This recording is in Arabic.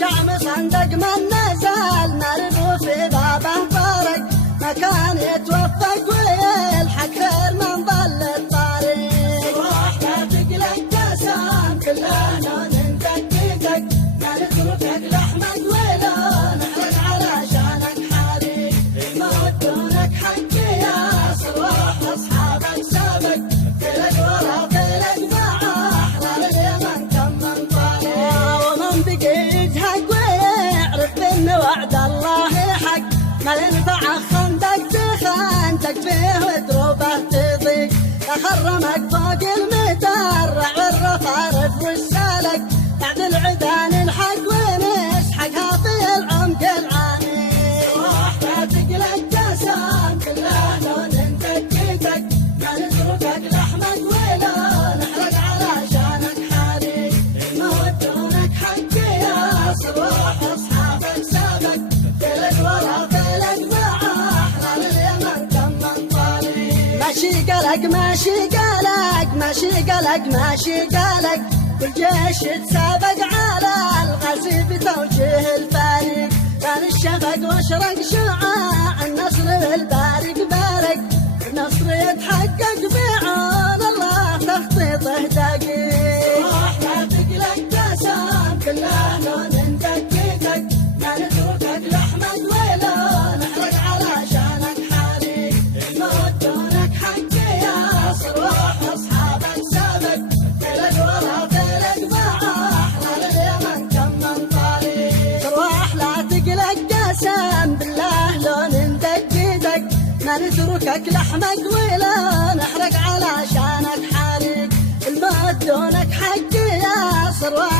شعم صندق من نزل مرغوب في بابه بارك مكان يتوفق ويلحق خير من ضل الطريق روح لا تقلق قسام كلنا ندققك ما نتركك لحمك ولا نحرق علشانك حريق يمدونك حق يا صروح اصحابك سابق كلك ورا كلك مع احرار اليمن كم من طريق ومن بقي يجهق ويعرف بان وعد الله حق ما ينفع خندق تخندق فيه ودروبه تضيق تخرمك فوق المدرع والرفارف والسالك بعد العدان الحق ونسحقها في العمق العميق روح لا تقلق قسام كله لون ندققك ما نتركك لحمك ولا نحرق علشانك حريق يمدونك حق يا صروح اصحابك سابق كلك ورا كلك مع احرار اليمن كم من طريق ماشي قلق ماشي قلق ماشي قلق ماشي قلق والجيش يتسابق على الغازي بتوجيه الفريق كان الشفق واشرق شعاع النصر البارق بارق النصر يتحقق بعون الله تخطيطه دقيق روح لا تقلق قسام كله لون ندققك ما نتركك لحمك ولا نحرق علشانك حريق يمدونك حق يا صروح اصحابك سابق كلك ورا كلك مع احرار اليمن كم من طريق صروح لا تقلق قسام بالله لون ندققك ما نتركك لحمك ولا نحرق علشانك حريق يمدونك حق يا صروح